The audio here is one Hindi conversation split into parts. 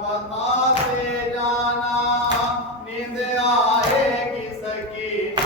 बता दे जाना, नींद आएगी सकीना।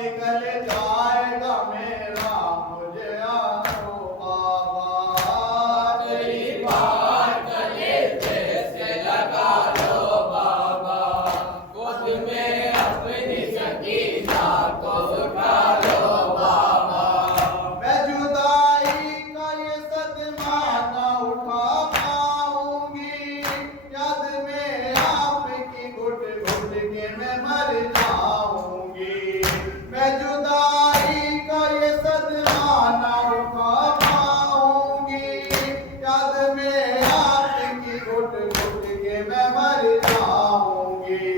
निकल जाएगा मेरा मुझे आनो बाबा। तेरी बात गले से लगा लो बाबा, गोद में अपनी सकीना को उठा लो बाबा। मैं जुदाई का ये सदमा न उठा पाऊंगी, याद में आपकी घुट घुट के मैं मर जाऊंगी। मैं जुदाई का ये सदमा न उठा पाऊंगी, याद में आपकी घुट घुट के मैं मर जाऊंगी।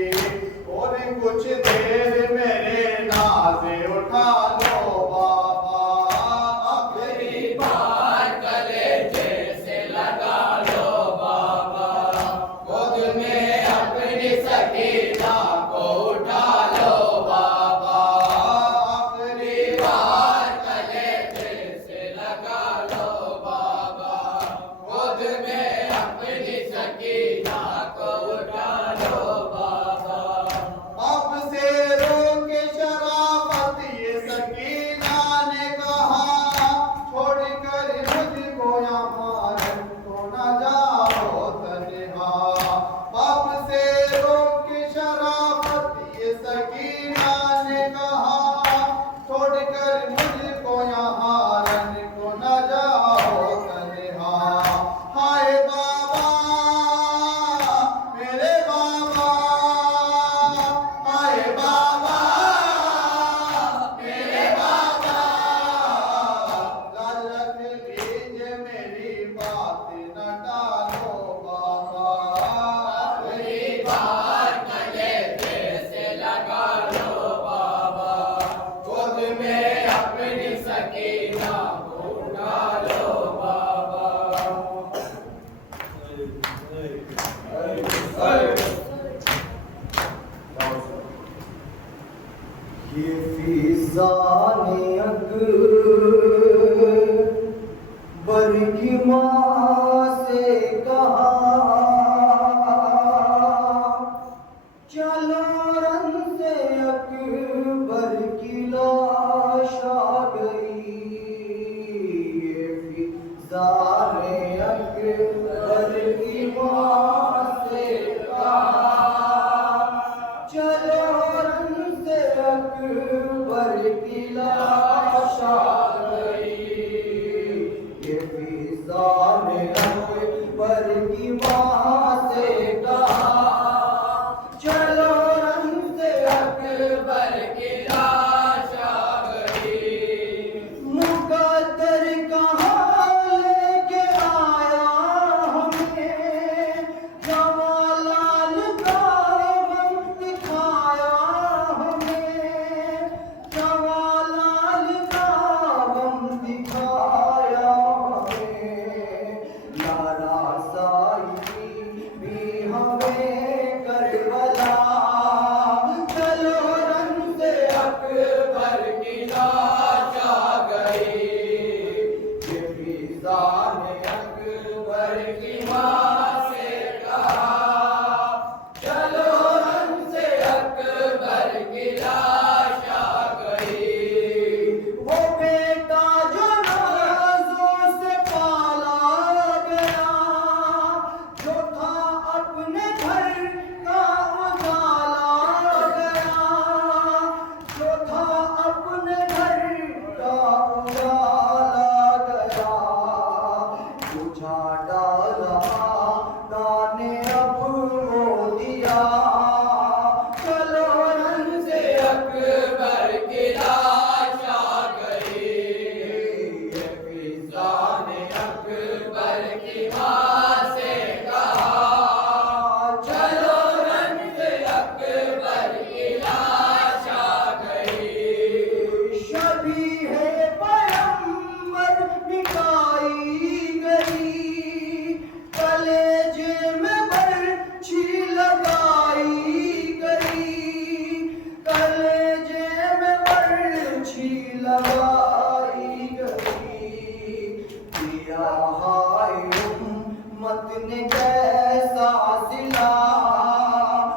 और कुछ देर मेरे नाज़े उठा लो बाबा। तेरी बात गले से लगा लो बाबा, गोद में अपनी सकीना को उठा लो बाबा। तेरी बात गले से लगा लो बाबा, गोद में अपनी सकीना को उठा लो बाबा। आपसे रोके शराफत ये सकीना ने कहा, छोड़कर मुझको यहाँ तो न जाओ तन्हा। आपसे रोके शराफत ये सकीना ने कहा, छोड़कर मुझको यहाँ तो न जाओ तन्हा। हाय बाबा मेरे बाबा, हाय बाबा मेरे बाबा, लाज रख लीजिए मेरी बात न टालो बाबा। तेरी बात गले से लगा लो बाबा, गोद में अपनी सकीना को उठा लो बाबा। ये फिजाने अकबर की माँ से कहा, चलो रन से अकबर की लाश आ गई। ये फिजाने अकबर की माँ से कहा, चलो रन से अकबर की लाश आ गई। ये फिजाने अकबर की माँ से कहा, चलो रन से अकबर की लाश आ गई। मुकद्दर कहाँ लेके आया हमें, जवालाल का गम दिखाया हमें, जवालाल का गम दिखाया हमें। नाराज़ाई भी हमें करबला, चलो रन से अकबर की लाश आ गई। ये फिजाने अकबर की माँ से कहा, चलो रन से अकबर की लाश आ गई। वो बेटा जो नाज़ों से पाला गया, जो था अपने घर का उजाला गया, जो था अपने घर का उजाला गया। बुझा डाला दाने अब वो दिया, चलो रन से अकबर की लाश आ गई। ये फिजाने अकबर की माँ से कहा, चलो रन से अकबर की लाश आ गई। शबी है पैगंबर मिटाई गई, कलेजे में बर्छी लगाई गई, कलेजे में बर्छी लगाई गई। दिया हाय उम्मत ने कैसा सिला,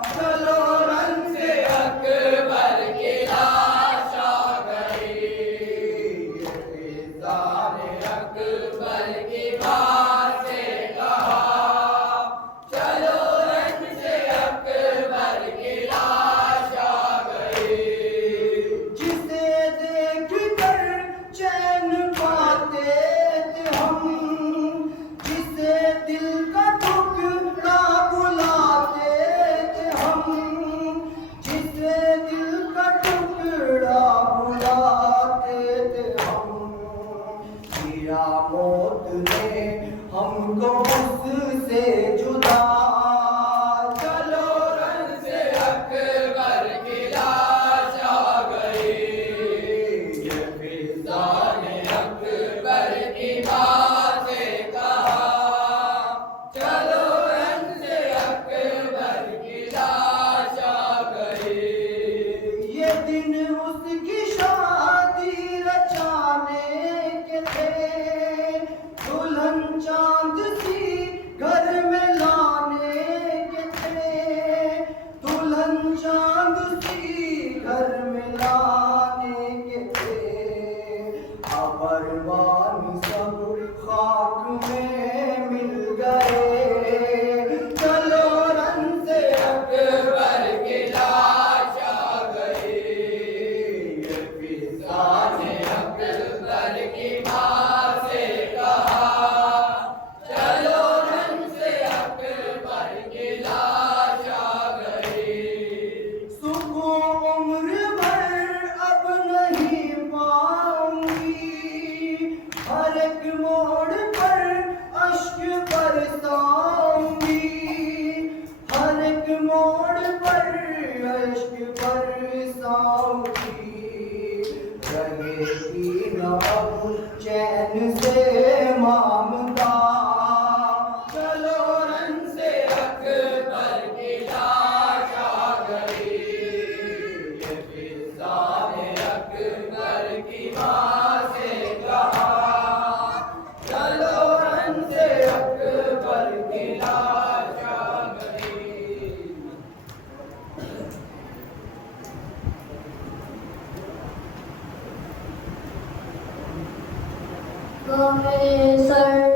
चलो रन से अकबर की लाश आ अरमान सब खाक में मिल गए। चलो रन से अकबर की लाश आ गई, ये फिजा ने अकबर की माँ से कहा, चलो रन से अकबर की लाश आ गई। सुकून उम्र भर अब नहीं पाऊंगी, हर एक मोड़ पर अश्क बरसाऊंगी, हर एक मोड़ पर अश्क बरसाऊंगी। रहेगी न अब चैन से मामदा, चलो रन से अकबर की लाश आ गई, ये फिजा ने अकबर की माँ से कहा, चलो रन से अकबर की लाश आ गई। सर